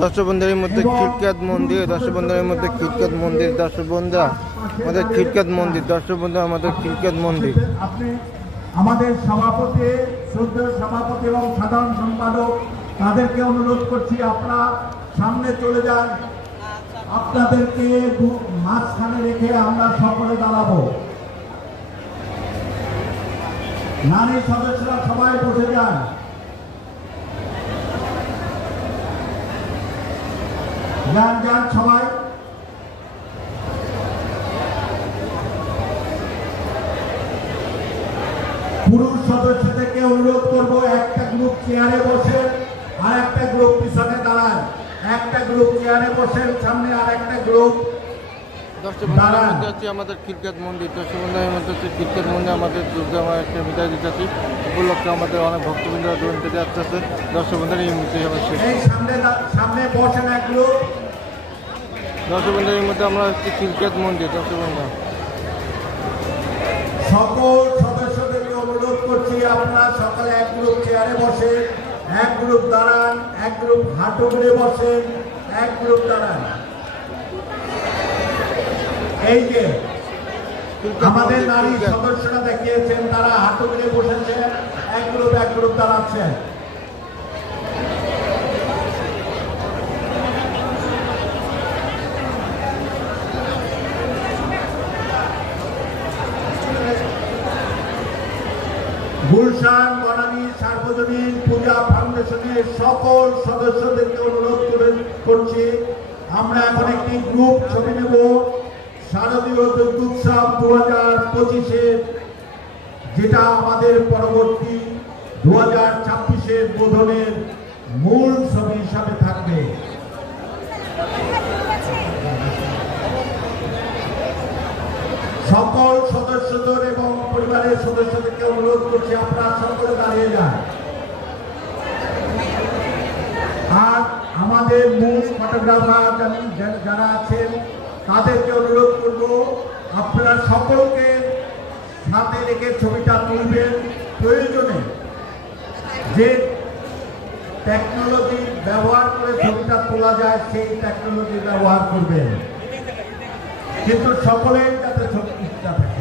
দর্শক বন্ধুদের মধ্যে খিলকেত মন্দির, দর্শক বন্ধুদের মধ্যে খিলকেত মন্দির, দর্শক বন্ধুরা আমাদের খিলকেত মন্দির, দর্শক বন্ধুরা আমাদের খিলকেত মন্দির। আপনি আমাদের সভাপতি, শ্রদ্ধেয় সভাপতি এবং সাধারণ সম্পাদক তাদেরকে অনুরোধ করছি আপনারা সামনে চলে যান। আপনাদেরকে মাঝখানে রেখে আমরা সকলে দাঁড়াবো। নারী সদস্যরা সবাই বসে যান। যান যান সবাই। পুরুষ সদস্যদেরকে অনুরোধ করবো একটা গ্রুপ চেয়ারে বসেন আর একটা গ্রুপ পিছনে দাঁড়ান। একটা গ্রুপ চেয়ারে বসেন, সামনে আর একটা গ্রুপ দাঁড়ান। আমাদের খিলকেত মন্দির, দর্শক বন্ধুদের মধ্যে হচ্ছে খিলকেত মন্দির। আমাদের দুর্গা মায়ের বিদায় দিতেছি উপলক্ষে আমাদের অনেক ভক্তবৃন্দরা দূর থেকে আসতেছে। দর্শক বন্ধুরা এই মুহূর্তে এই সামনে বসেন এক গ্রুপ। দর্শক বন্ধুদের মধ্যে আমরা হচ্ছে খিলকেত মন্দির। দর্শক বন্ধু সকল সদস্যদেরকে অনুরোধ করছি আপনারা সকালে এক গ্রুপ চেয়ারে বসে, এক গ্রুপ দাঁড়ান, এক গ্রুপ হাঁটু গড়ে বসেন, এক গ্রুপ দাঁড়ান। এই যে আমাদের নারী সদস্যরা দেখিয়েছেন তারা হাঁটু গড়ে বসেছেন, এক গ্রুপ দাঁড়াচ্ছেন। গুলশান বনানী সার্বজনীন পূজা ফাউন্ডেশনের সকল সদস্যদেরকে অনুরোধ করছি আমরা এখন একটি গ্রুপ ছবি নেব। শারদীয় দুর্গোৎসব 2025-এর, যেটা আমাদের পরবর্তী 2026-এর বোধনের মূল ছবি হিসাবে থাকবে। সকল সদস্যদের এবং পরিবারের সদস্যদেরকে অনুরোধ করছি আপনারা সকলে দাঁড়িয়ে যান। আর আমাদের মূল ফটোগ্রাফার যারা আছেন তাদেরকে অনুরোধ করব আপনারা সকলকে সাথে রেখে ছবিটা তুলবেন। প্রয়োজনে যে টেকনোলজি ব্যবহার করে ছবিটা তোলা যায় সেই টেকনোলজি ব্যবহার করবেন, কিন্তু সকলেই যাতে ছবিটা থাকে।